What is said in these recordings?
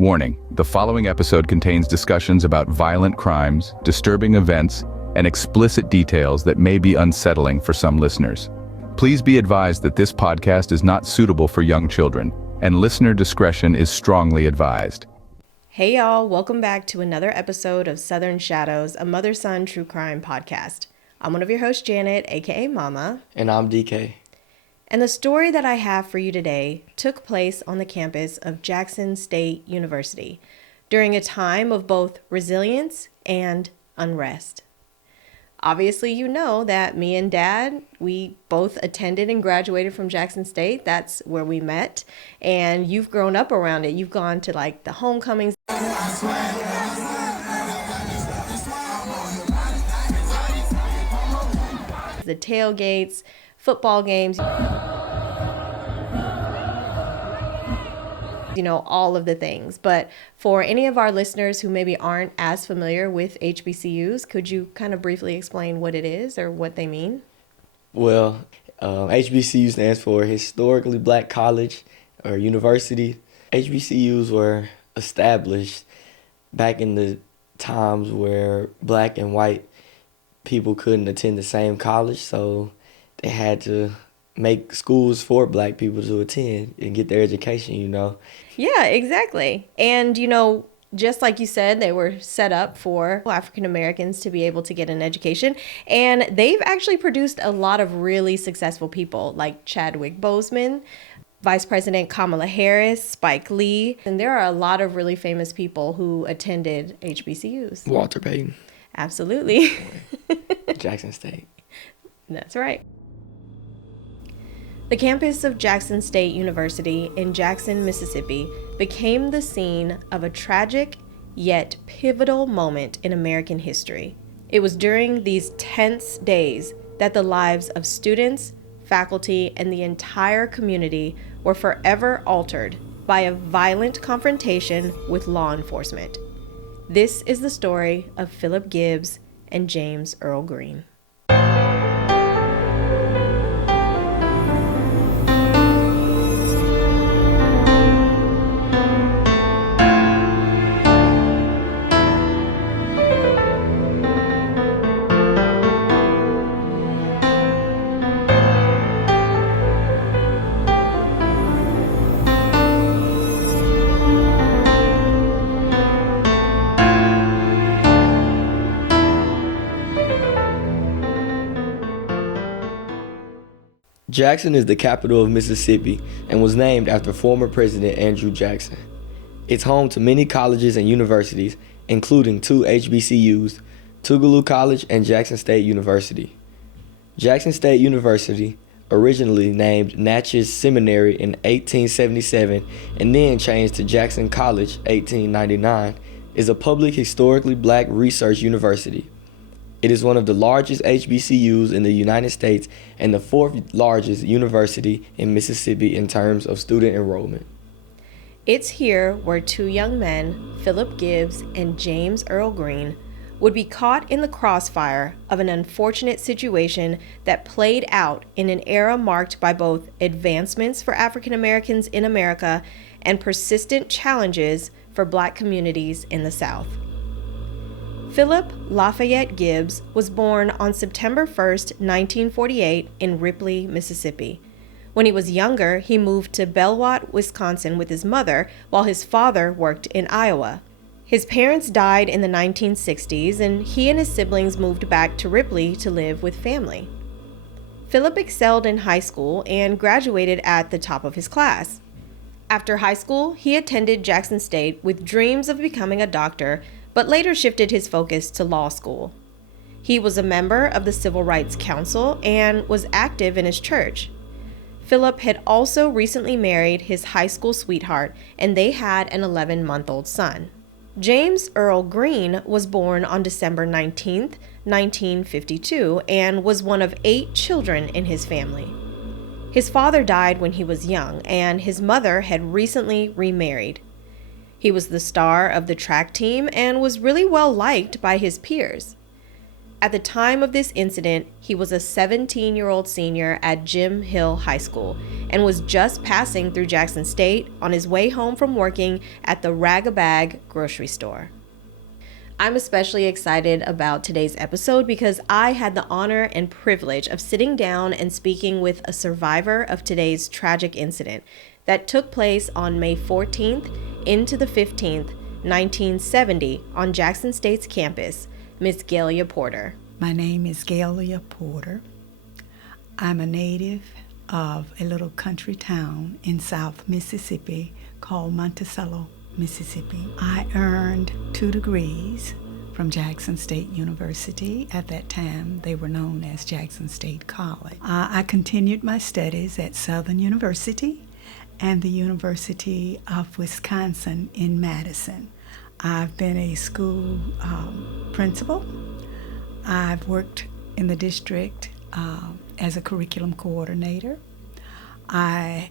Warning, the following episode contains discussions about violent crimes, disturbing events, and explicit details that may be unsettling for some listeners. Please be advised that this podcast is not suitable for young children, and listener discretion is strongly advised. Hey y'all, welcome back to another episode of Southern Shadows, a mother-son true crime podcast. I'm one of your hosts, Janet, aka Mama. And I'm DK. And the story that I have for you today took place on the campus of Jackson State University during a time of both resilience and unrest. Obviously, you know that me and Dad, we both attended and graduated from Jackson State. That's where we met. And you've grown up around it. You've gone to like the homecomings, the tailgates, football games, you know, all of the things. But for any of our listeners who maybe aren't as familiar with HBCUs, could you kind of briefly explain what it is or what they mean? Well, HBCU stands for Historically Black College or University. HBCUs were established back in the times where black and white people couldn't attend the same college, so they had to make schools for black people to attend and get their education, you know. Yeah, exactly. And, you know, just like you said, they were set up for African Americans to be able to get an education. And they've actually produced a lot of really successful people like Chadwick Boseman, Vice President Kamala Harris, Spike Lee. And there are a lot of really famous people who attended HBCUs. Walter Payton. Absolutely. Jackson State. That's right. The campus of Jackson State University in Jackson, Mississippi, became the scene of a tragic yet pivotal moment in American history. It was during these tense days that the lives of students, faculty, and the entire community were forever altered by a violent confrontation with law enforcement. This is the story of Phillip Gibbs and James Earl Green. Jackson is the capital of Mississippi and was named after former President Andrew Jackson. It's home to many colleges and universities, including two HBCUs, Tougaloo College and Jackson State University. Jackson State University, originally named Natchez Seminary in 1877 and then changed to Jackson College 1899, is a public historically black research university. It is one of the largest HBCUs in the United States and the fourth largest university in Mississippi in terms of student enrollment. It's here where two young men, Phillip Gibbs and James Earl Green, would be caught in the crossfire of an unfortunate situation that played out in an era marked by both advancements for African Americans in America and persistent challenges for black communities in the South. Phillip Lafayette Gibbs was born on September 1st, 1948 in Ripley, Mississippi. When he was younger, he moved to Belwatt, Wisconsin with his mother while his father worked in Iowa. His parents died in the 1960s and he and his siblings moved back to Ripley to live with family. Phillip excelled in high school and graduated at the top of his class. After high school, he attended Jackson State with dreams of becoming a doctor, but later shifted his focus to law school. He was a member of the Civil Rights Council and was active in his church. Phillip had also recently married his high school sweetheart, and they had an 11-month-old son. James Earl Green was born on December 19th, 1952, and was one of 8 children in his family. His father died when he was young, and his mother had recently remarried. He was the star of the track team and was really well liked by his peers. At the time of this incident, he was a 17-year-old senior at Jim Hill High School and was just passing through Jackson State on his way home from working at the Rag-a-Bag grocery store. I'm especially excited about today's episode because I had the honor and privilege of sitting down and speaking with a survivor of today's tragic incident that took place on May 14th into the 15th, 1970 on Jackson State's campus, Miss Gailya Porter. My name is Gailya Porter. I'm a native of a little country town in South Mississippi called Monticello, Mississippi. I earned 2 degrees from Jackson State University. At that time, they were known as Jackson State College. I continued my studies at Southern University and the University of Wisconsin in Madison. I've been a school principal. I've worked in the district as a curriculum coordinator. I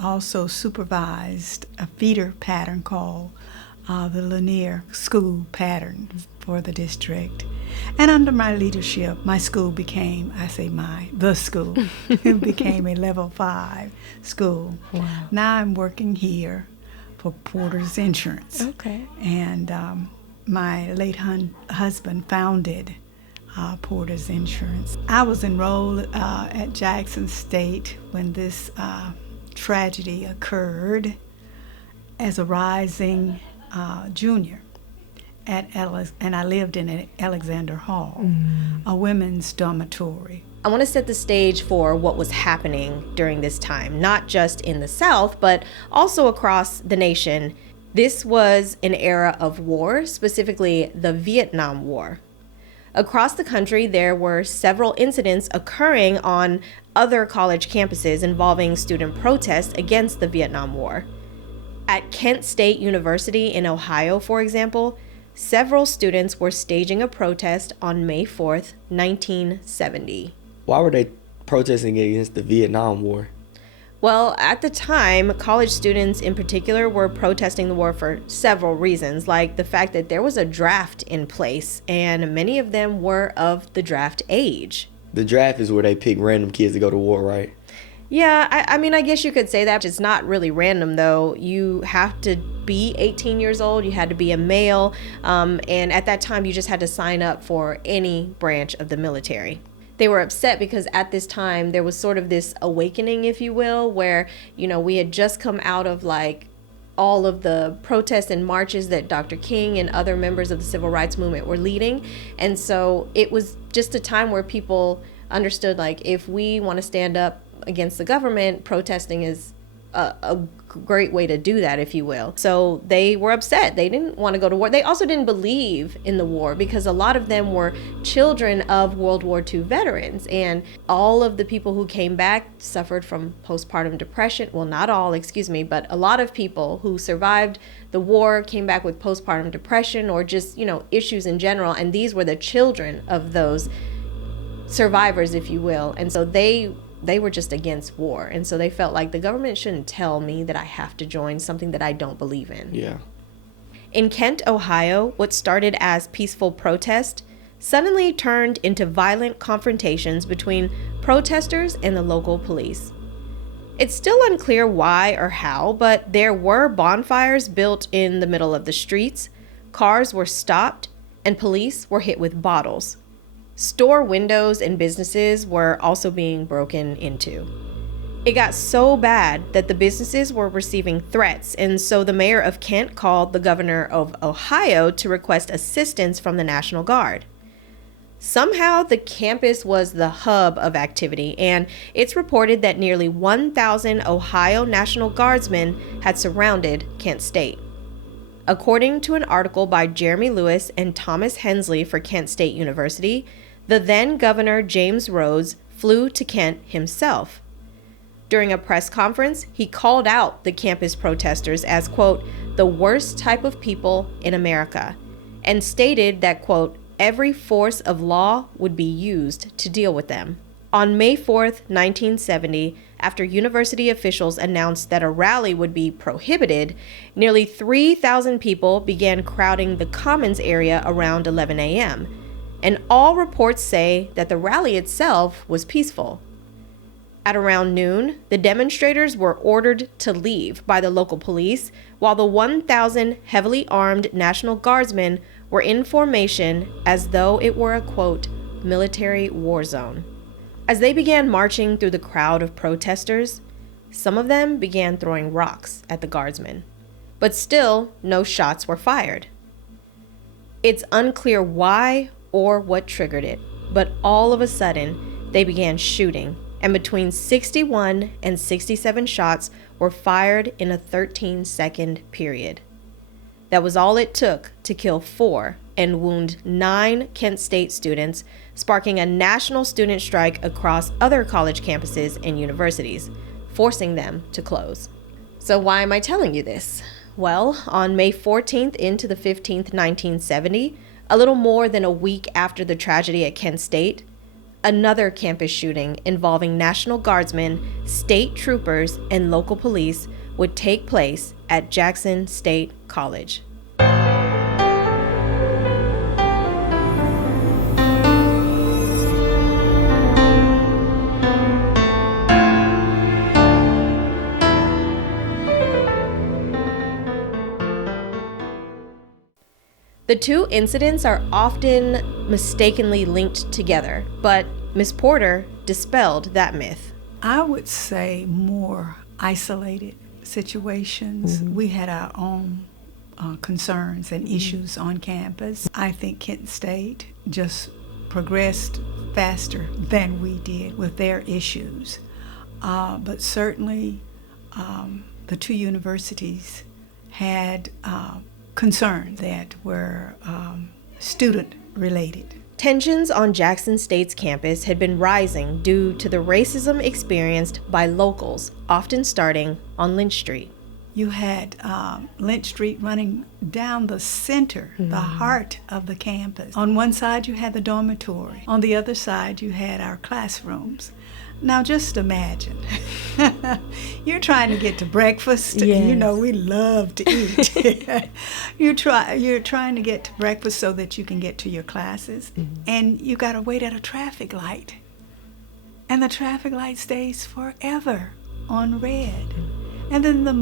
also supervised a feeder pattern called the Lanier School Pattern for the district. And under my leadership, my school became, the school, it became a level 5 school. Wow. Now I'm working here for Porter's Insurance. Okay. And my late husband founded Porter's Insurance. I was enrolled at Jackson State when this tragedy occurred as a rising junior and I lived in Alexander Hall, a women's dormitory. I want to set the stage for what was happening during this time, not just in the South, but also across the nation. This was an era of war, specifically the Vietnam War. Across the country, there were several incidents occurring on other college campuses involving student protests against the Vietnam War. At Kent State University in Ohio, for example, several students were staging a protest on May 4th, 1970. Why were they protesting against the Vietnam War? Well, at the time, college students in particular were protesting the war for several reasons, like the fact that there was a draft in place, and many of them were of the draft age. The draft is where they pick random kids to go to war, right? Yeah, I mean, I guess you could say that. It's not really random, though. You have to be 18 years old. You had to be a male. And at that time, you just had to sign up for any branch of the military. They were upset because at this time, there was sort of this awakening, if you will, where, we had just come out of like all of the protests and marches that Dr. King and other members of the civil rights movement were leading. And so it was just a time where people understood, like, if we want to stand up against the government, protesting is a great way to do that, if you will. So they were upset. They didn't want to go to war. They also didn't believe in the war because a lot of them were children of World War II veterans. And all of the people who came back suffered from postpartum depression. Well, not all, but a lot of people who survived the war came back with postpartum depression or just, issues in general. And these were the children of those survivors, if you will. And so they were just against war. And so they felt like the government shouldn't tell me that I have to join something that I don't believe in. Yeah. In Kent, Ohio, what started as peaceful protest suddenly turned into violent confrontations between protesters and the local police. It's still unclear why or how, but there were bonfires built in the middle of the streets, cars were stopped, and police were hit with bottles. Store windows and businesses were also being broken into. It got so bad that the businesses were receiving threats, and so the mayor of Kent called the governor of Ohio to request assistance from the National Guard. Somehow, the campus was the hub of activity, and it's reported that nearly 1,000 Ohio National Guardsmen had surrounded Kent State. According to an article by Jeremy Lewis and Thomas Hensley for Kent State University, the then Governor James Rhodes flew to Kent himself. During a press conference, he called out the campus protesters as, quote, the worst type of people in America, and stated that, quote, every force of law would be used to deal with them. On May 4th, 1970, after university officials announced that a rally would be prohibited, nearly 3,000 people began crowding the Commons area around 11 a.m. and all reports say that the rally itself was peaceful. At around noon, the demonstrators were ordered to leave by the local police, while the 1,000 heavily armed National Guardsmen were in formation as though it were a, quote, military war zone. As they began marching through the crowd of protesters, some of them began throwing rocks at the Guardsmen, but still no shots were fired. It's unclear why or what triggered it, but all of a sudden, they began shooting, and between 61 and 67 shots were fired in a 13-second period. That was all it took to kill 4 and wound 9 Kent State students, sparking a national student strike across other college campuses and universities, forcing them to close. So why am I telling you this? Well, on May 14th into the 15th, 1970, a little more than a week after the tragedy at Kent State, another campus shooting involving National Guardsmen, state troopers, and local police would take place at Jackson State College. The two incidents are often mistakenly linked together, but Miss Porter dispelled that myth. I would say more isolated situations. Mm-hmm. We had our own concerns and issues on campus. I think Kent State just progressed faster than we did with their issues. But certainly the two universities had concerns that were student-related. Tensions on Jackson State's campus had been rising due to the racism experienced by locals, often starting on Lynch Street. You had Lynch Street running down the center, the heart of the campus. On one side you had the dormitory. On the other side you had our classrooms. Now just imagine, you're trying to get to breakfast. Yes. You know we love to eat. You're trying to get to breakfast so that you can get to your classes, and you got to wait at a traffic light, and the traffic light stays forever on red, and then the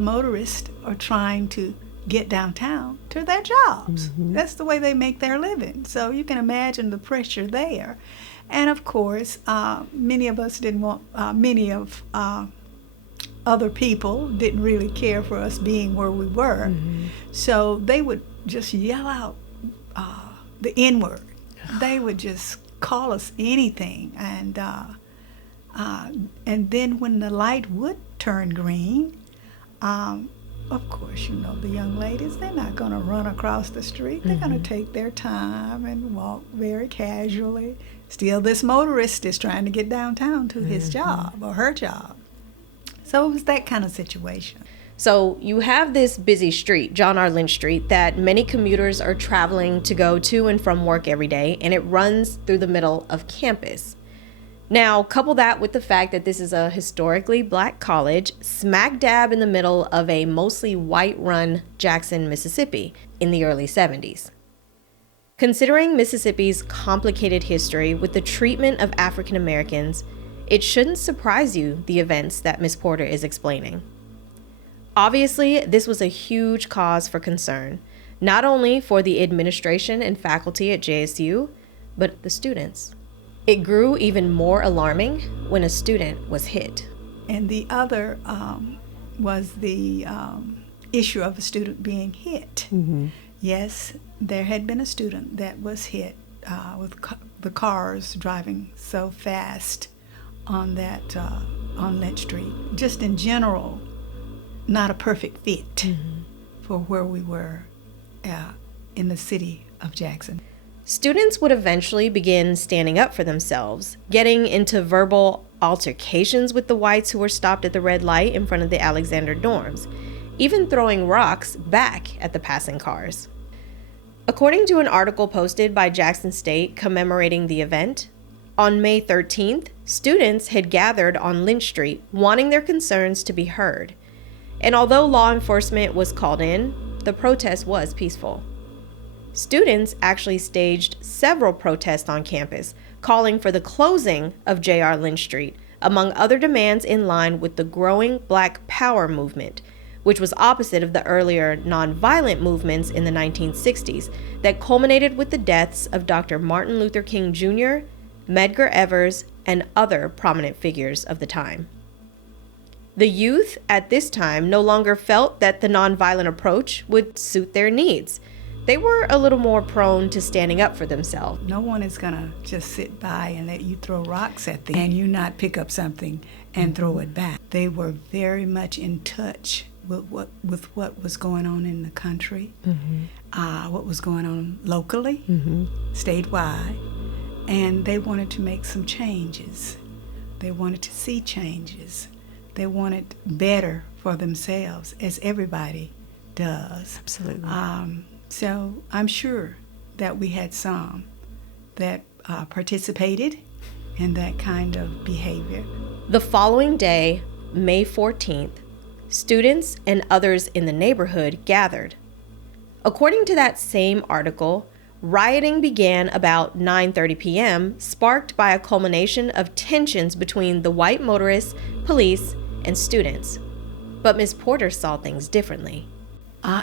motorists are trying to get downtown to their jobs. That's the way they make their living. So you can imagine the pressure there. And of course, many of other people didn't really care for us being where we were. So they would just yell out the N-word. They would just call us anything. And then when the light would turn green, of course, you know, the young ladies, they're not going to run across the street. They're going to take their time and walk very casually. Still, this motorist is trying to get downtown to his job or her job. So it was that kind of situation. So you have this busy street, John R. Lynch Street, that many commuters are traveling to go to and from work every day, and it runs through the middle of campus. Now, couple that with the fact that this is a historically black college, smack dab in the middle of a mostly white-run Jackson, Mississippi, in the early 70s. Considering Mississippi's complicated history with the treatment of African Americans, it shouldn't surprise you the events that Miss Porter is explaining. Obviously, this was a huge cause for concern, not only for the administration and faculty at JSU, but the students. It grew even more alarming when a student was hit. And the other was the issue of a student being hit. Yes, there had been a student that was hit with the cars driving so fast on that on Lynch Street. Just in general, not a perfect fit for where we were in the city of Jackson. Students would eventually begin standing up for themselves, getting into verbal altercations with the whites who were stopped at the red light in front of the Alexander dorms, even throwing rocks back at the passing cars. According to an article posted by Jackson State commemorating the event, on May 13th, students had gathered on Lynch Street wanting their concerns to be heard. And although law enforcement was called in, the protest was peaceful. Students actually staged several protests on campus, calling for the closing of J.R. Lynch Street, among other demands in line with the growing Black Power movement, which was opposite of the earlier nonviolent movements in the 1960s that culminated with the deaths of Dr. Martin Luther King Jr., Medgar Evers, and other prominent figures of the time. The youth at this time no longer felt that the nonviolent approach would suit their needs. They were a little more prone to standing up for themselves. No one is going to just sit by and let you throw rocks at them and you not pick up something and throw it back. They were very much in touch with what was going on in the country, what was going on locally, statewide, and they wanted to make some changes. They wanted to see changes. They wanted better for themselves, as everybody does. Absolutely. So I'm sure that we had some that participated in that kind of behavior. The following day, May 14th, students and others in the neighborhood gathered. According to that same article, rioting began about 9:30 p.m., sparked by a culmination of tensions between the white motorists, police, and students. But Ms. Porter saw things differently.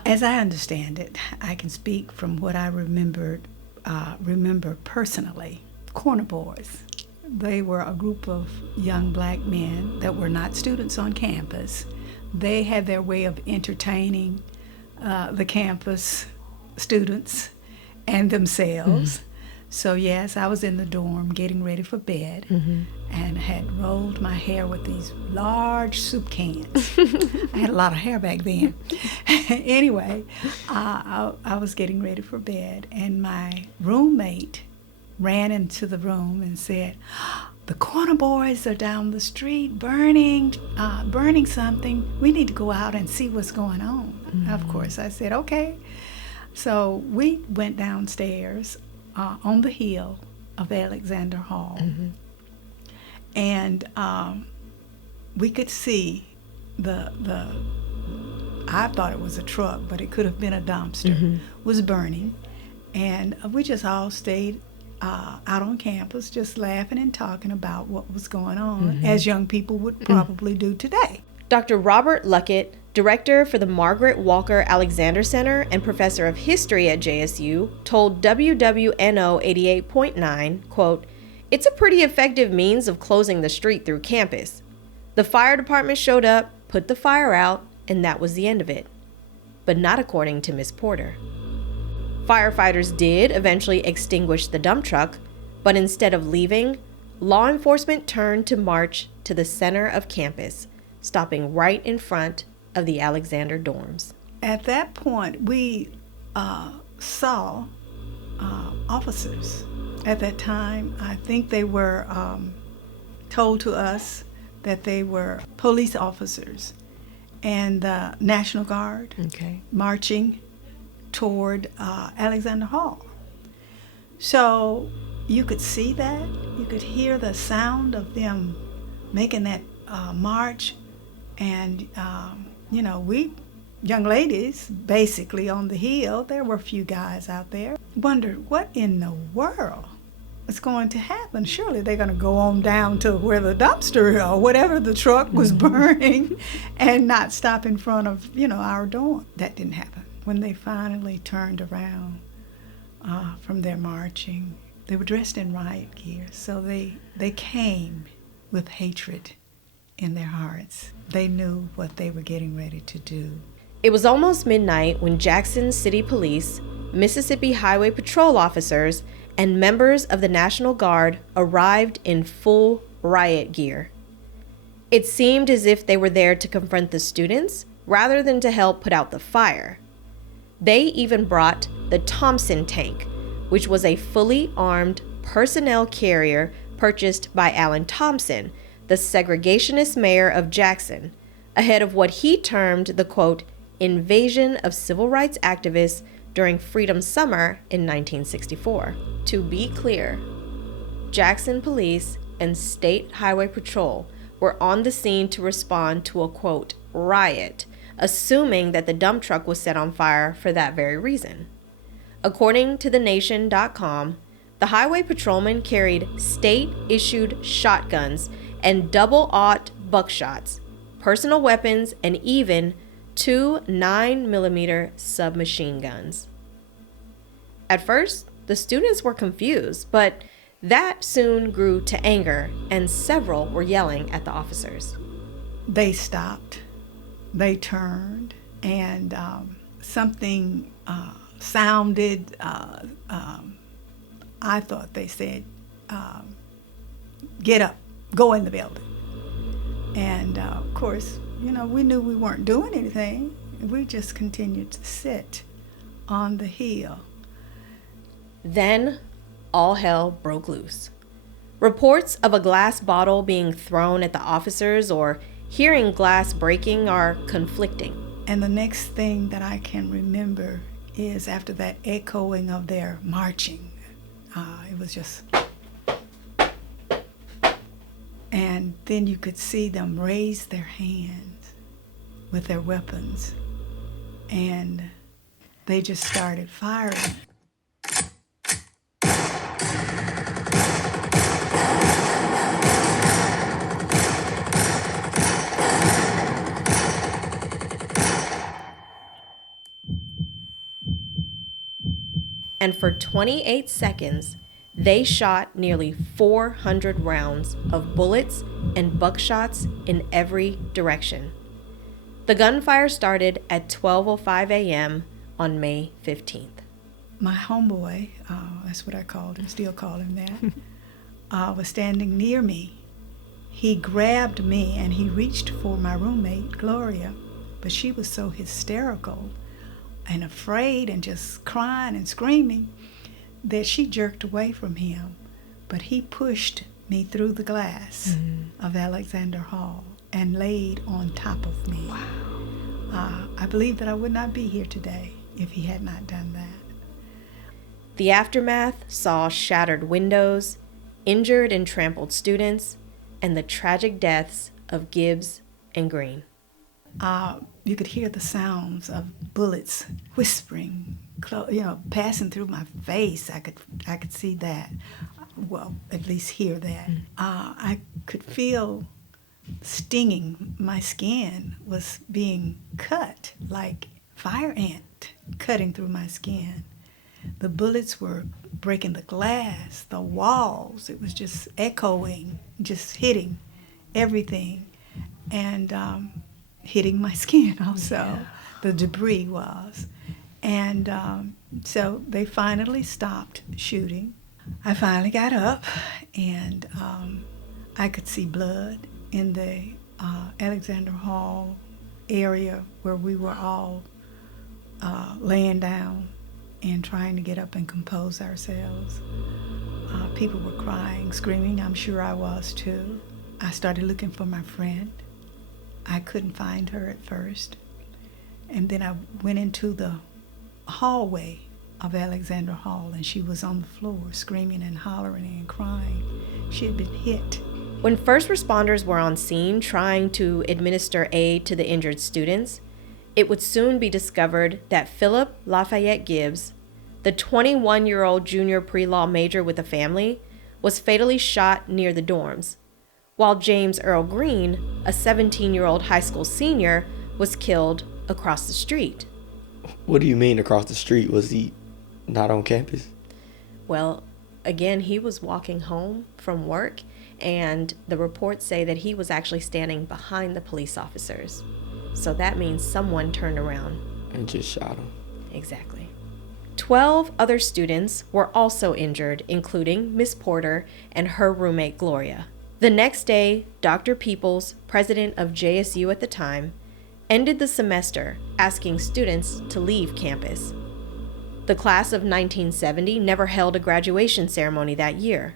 As I understand it, I can speak from what I remember personally. Corner Boys. They were a group of young Black men that were not students on campus. They had their way of entertaining the campus students and themselves. So yes, I was in the dorm getting ready for bed and had rolled my hair with these large soup cans. I had a lot of hair back then. Anyway, I was getting ready for bed, and my roommate ran into the room and said, "The Corner Boys are down the street burning something. We need to go out and see what's going on." Of course, I said, okay. So we went downstairs on the hill of Alexander Hall, and we could see I thought it was a truck, but it could have been a dumpster, was burning, and we just all stayed out on campus just laughing and talking about what was going on, as young people would probably do today. Dr. Robert Luckett, director for the Margaret Walker Alexander Center and professor of history at JSU, told WWNO 88.9, quote, "It's a pretty effective means of closing the street through campus. The fire department showed up, put the fire out, and that was the end of it." But not according to Ms. Porter. Firefighters did eventually extinguish the dump truck, but instead of leaving, law enforcement turned to march to the center of campus, stopping right in front of the Alexander dorms. At that point, we saw officers. At that time, I think they were told to us that they were police officers and the National Guard marching toward Alexander Hall. So you could see that, you could hear the sound of them making that march, and we young ladies basically on the hill, there were a few guys out there, wondered what in the world is going to happen. Surely they're going to go on down to where the dumpster or whatever the truck was burning and not stop in front of our dorm. That didn't happen. When they finally turned around from their marching, they were dressed in riot gear, so they came with hatred in their hearts. They knew what they were getting ready to do. It was almost midnight when Jackson City Police, Mississippi Highway Patrol officers, and members of the National Guard arrived in full riot gear. It seemed as if they were there to confront the students rather than to help put out the fire. They even brought the Thompson tank, which was a fully armed personnel carrier purchased by Allen Thompson, the segregationist mayor of Jackson, ahead of what he termed the, quote, invasion of civil rights activists during Freedom Summer in 1964. To be clear, Jackson Police and State Highway Patrol were on the scene to respond to a, quote, riot, assuming that the dump truck was set on fire for that very reason. According to thenation.com, the highway patrolman carried state-issued shotguns and double-aught buckshots, personal weapons, and even 2 9mm submachine guns. At first, the students were confused, but that soon grew to anger, and several were yelling at the officers. They stopped, they turned, and something sounded, I thought they said, get up, go in the building. And of course, we knew we weren't doing anything. We just continued to sit on the hill. Then all hell broke loose. Reports of a glass bottle being thrown at the officers or hearing glass breaking are conflicting. And the next thing that I can remember is after that echoing of their marching. It was just... And then you could see them raise their hands with their weapons. And they just started firing. And for 28 seconds, they shot nearly 400 rounds of bullets and buckshots in every direction. The gunfire started at 12:05 a.m. on May 15th. My homeboy, that's what I called him, still call him that, was standing near me. He grabbed me and he reached for my roommate, Gloria, but she was so hysterical and afraid and just crying and screaming that she jerked away from him. But he pushed me through the glass of Alexander Hall and laid on top of me. Wow. I believe that I would not be here today if he had not done that. The aftermath saw shattered windows, injured and trampled students, and the tragic deaths of Gibbs and Green. You could hear the sounds of bullets whispering, passing through my face. I could see that. Well, at least hear that. I could feel stinging. My skin was being cut like fire ant cutting through my skin. The bullets were breaking the glass, the walls. It was just echoing, just hitting everything. And hitting my skin also. Yeah. The debris was. And so they finally stopped shooting. I finally got up and I could see blood in the Alexander Hall area where we were all laying down and trying to get up and compose ourselves. People were crying, screaming. I'm sure I was too. I started looking for my friend. I couldn't find her at first. And then I went into the hallway of Alexander Hall, and she was on the floor screaming and hollering and crying. She had been hit. When first responders were on scene trying to administer aid to the injured students, it would soon be discovered that Phillip Lafayette Gibbs, the 21-year-old junior pre-law major with a family, was fatally shot near the dorms, while James Earl Green, a 17-year-old high school senior, was killed across the street. What do you mean across the street? Was he not on campus? Well, again, he was walking home from work, and the reports say that he was actually standing behind the police officers. So that means someone turned around and just shot him. Exactly. 12 other students were also injured, including Miss Porter and her roommate, Gloria. The next day, Dr. Peoples, president of JSU at the time, ended the semester asking students to leave campus. The class of 1970 never held a graduation ceremony that year.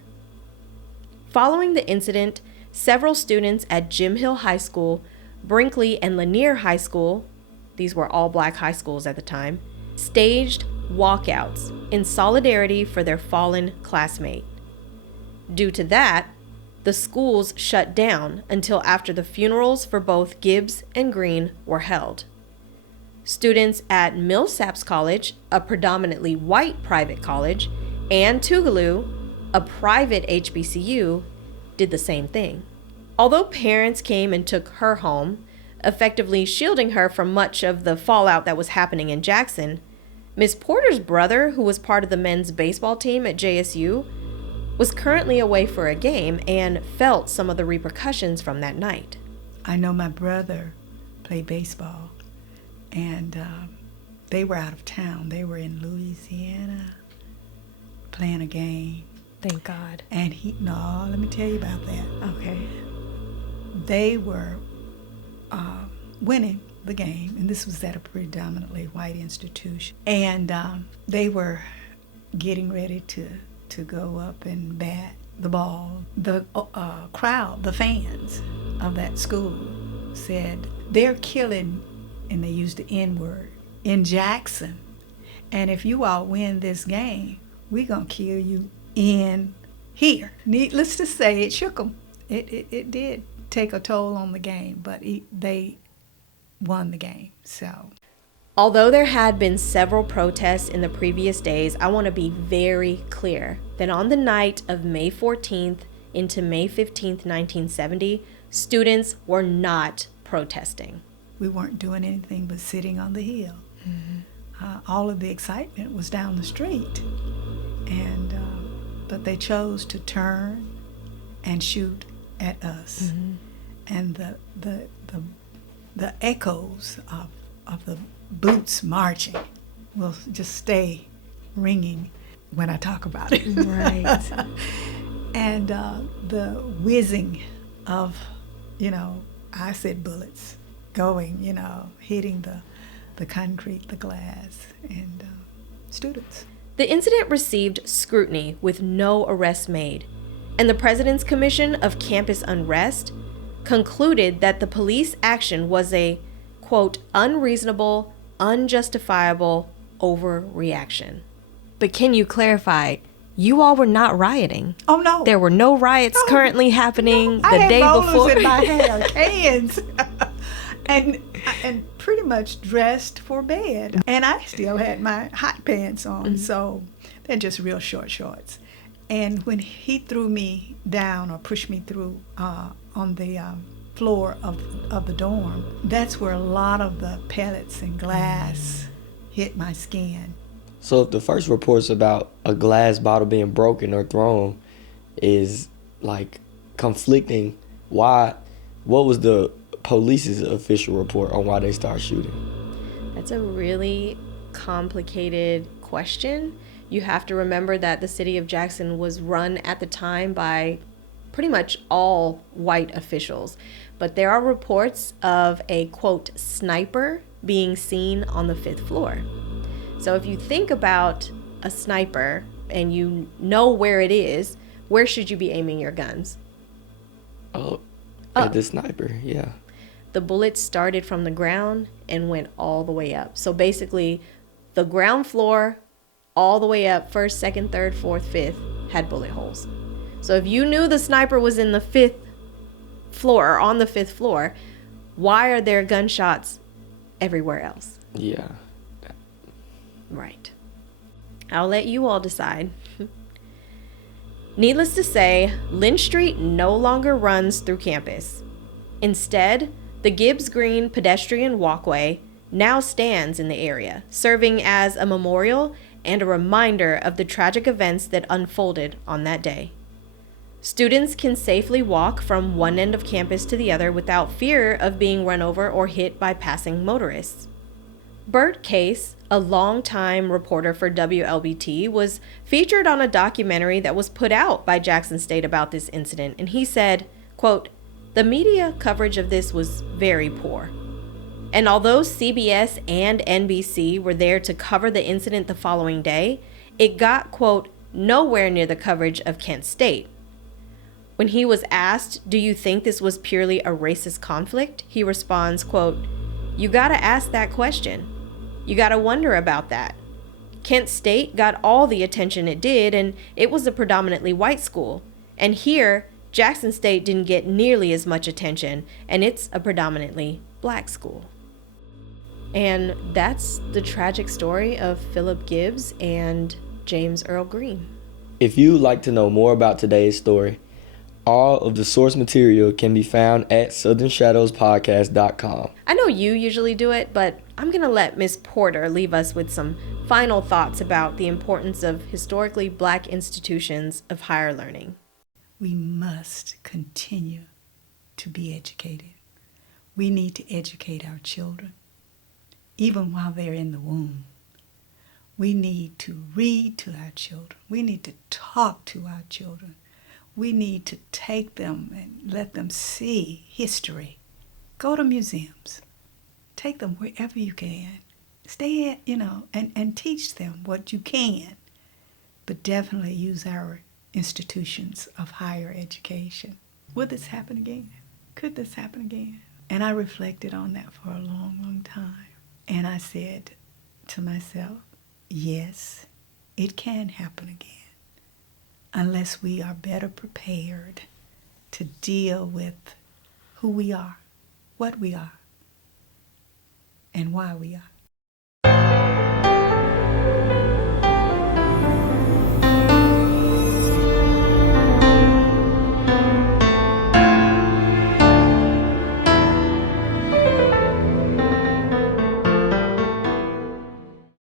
Following the incident, several students at Jim Hill High School, Brinkley and Lanier High School, these were all black high schools at the time, staged walkouts in solidarity for their fallen classmate. Due to that, the schools shut down until after the funerals for both Gibbs and Green were held. Students at Millsaps College, a predominantly white private college, and Tougaloo, a private HBCU, did the same thing. Although parents came and took her home, effectively shielding her from much of the fallout that was happening in Jackson, Miss Porter's brother, who was part of the men's baseball team at JSU, was currently away for a game and felt some of the repercussions from that night. I know my brother played baseball, and they were out of town. They were in Louisiana playing a game. Thank God. And let me tell you about that. Okay. They were winning the game, and this was at a predominantly white institution. And they were getting ready to go up and bat the ball. The crowd, the fans of that school said, they're killing, and they used the N-word, in Jackson. And if you all win this game, we're going to kill you in here. Needless to say, it shook them. It did take a toll on the game, but they won the game. So, although there had been several protests in the previous days, I want to be very clear that on the night of May 14th into May 15th, 1970, students were not protesting. We weren't doing anything but sitting on the hill. All of the excitement was down the street, and but they chose to turn and shoot at us, and the echoes of the boots marching will just stay ringing when I talk about it. Right. And the whizzing of, I said bullets going, hitting the concrete, the glass, and students. The incident received scrutiny with no arrests made, and the President's Commission of Campus Unrest concluded that the police action was a, quote, unreasonable, unjustifiable overreaction. But can you clarify, you all were not rioting? Oh, no. There were no riots currently happening the day before? I had rollers in my hair, cans, and pretty much dressed for bed. And I still had my hot pants on, so they're just real short shorts. And when he threw me down or pushed me through on the floor of the dorm, that's where a lot of the pellets and glass hit my skin. So if the first reports about a glass bottle being broken or thrown is like conflicting, what was the police's official report on why they started shooting? That's a really complicated question. You have to remember that the city of Jackson was run at the time by pretty much all white officials. But there are reports of a, quote, sniper being seen on the 5th floor. So if you think about a sniper and you know where it is, where should you be aiming your guns? Oh, at the sniper, yeah. The bullet started from the ground and went all the way up. So basically, the ground floor, all the way up, 1st, 2nd, 3rd, 4th, 5th, had bullet holes. So if you knew the sniper was in the 5th floor, or on the 5th floor, why are there gunshots everywhere else? Yeah. Right. I'll let you all decide. Needless to say, Lynch Street no longer runs through campus. Instead, the Gibbs Green pedestrian walkway now stands in the area, serving as a memorial and a reminder of the tragic events that unfolded on that day. Students can safely walk from one end of campus to the other without fear of being run over or hit by passing motorists. Bert Case, a longtime reporter for WLBT, was featured on a documentary that was put out by Jackson State about this incident, and he said, quote, "The media coverage of this was very poor. And although CBS and NBC were there to cover the incident the following day, it got, quote, nowhere near the coverage of Kent State." When he was asked, "Do you think this was purely a racist conflict?" he responds, quote, "You gotta ask that question. You gotta wonder about that. Kent State got all the attention it did, and it was a predominantly white school. And here, Jackson State didn't get nearly as much attention, and it's a predominantly black school." And that's the tragic story of Phillip Gibbs and James Earl Green. If you'd like to know more about today's story, all of the source material can be found at southernshadowspodcast.com. I know you usually do it, but I'm going to let Miss Porter leave us with some final thoughts about the importance of historically Black institutions of higher learning. We must continue to be educated. We need to educate our children, even while they're in the womb. We need to read to our children. We need to talk to our children. We need to take them and let them see history. Go to museums. Take them wherever you can. Stay, and teach them what you can. But definitely use our institutions of higher education. Will this happen again? Could this happen again? And I reflected on that for a long, long time. And I said to myself, yes, it can happen again, unless we are better prepared to deal with who we are, what we are, and why we are.